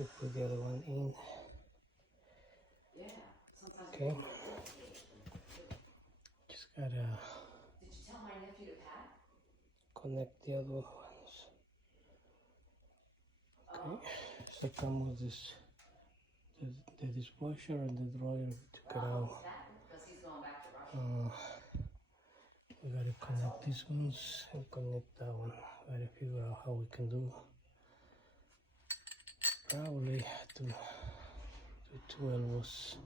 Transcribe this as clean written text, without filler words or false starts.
we put the other one in. Okay. Just gotta connect the other ones. Okay. So come with this, the dishwasher and the dryer. We took it out. We gotta connect these ones and connect that one. Gotta figure out how we can do. Probably have to do 2 elbows.